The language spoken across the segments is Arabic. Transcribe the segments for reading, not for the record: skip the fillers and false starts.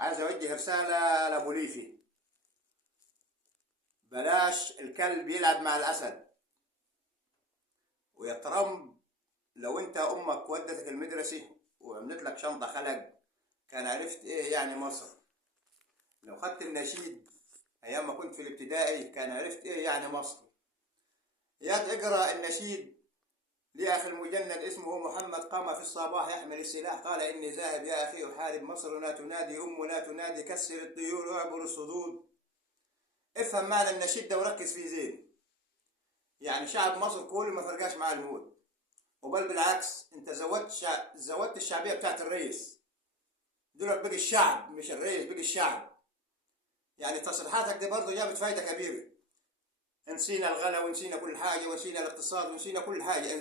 عايز اوجه رسالة لابو ليفي. بلاش الكلب يلعب مع الاسد. ويا ترامب، لو انت امك ودتك المدرسة وعملت لك شنطة خلق، كان عرفت ايه يعني مصر. لو خدت النشيد ايام ما كنت في الابتدائي كان عرفت ايه يعني مصر. يا تقرا النشيد لأخي المجند اسمه محمد، قام في الصباح يحمل السلاح قال إني ذاهب يا أخي أحارب، مصرنا تنادي أمنا تنادي كسر الطيور واعبر الصدود. افهم معنى النشيد ده وركز فيه زين. يعني شعب مصر كله ما فرقاش مع الموت، وبل بالعكس انت زودت الشعبية بتاعت الرئيس. دولك بقي الشعب مش الرئيس، بقي الشعب. يعني تصريحاتك دي برضه جابت فايدة كبيرة. نسينا الغلا ونسينا كل حاجة ونسينا الاقتصاد ونسينا كل حاجة.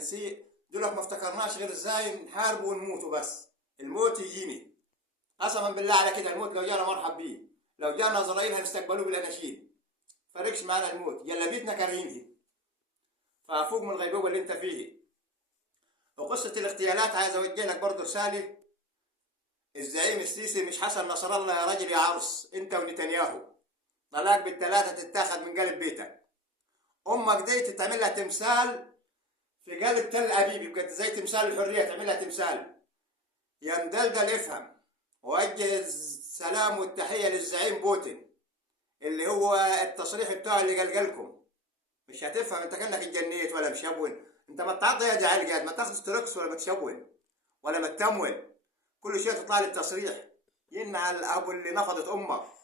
دولك ما افتكرناش غير ازاي نحارب ونموت بس. الموت يجيني قسما بالله على كده، الموت لو جانا مرحب بيه، لو جانا اسرائيل هنستقبلوه بالاناشيد. فرقش معانا الموت، جلبيتنا كارهينه. ففوق من الغيبوبه اللي انت فيه. وقصه الاغتيالات عايز اوجه لك برضه رساله. الزعيم السيسي مش حسن نصر الله يا راجل يا عرس، انت ونتنياهو. طلاق بالثلاثه تتاخد من قلب بيتك. امك دي تتعمل لها تمثال في قلب تل ابيب، يبقى زي تمثال الحريه تعمل لها تمثال. يا مدلدل افهم. وجه السلام والتحيه للزعيم بوتين، اللي هو التصريح بتاعه اللي قلقلكم. مش هتفهم، انت كانك اتجنيت ولا مشبون. انت ما تعطي يا جعل قاعد، ما تاخذ ترقص ولا متشون ولا متمول. كل شيء تطلع لي التصريح. ينعل ابو اللي نفضت امك.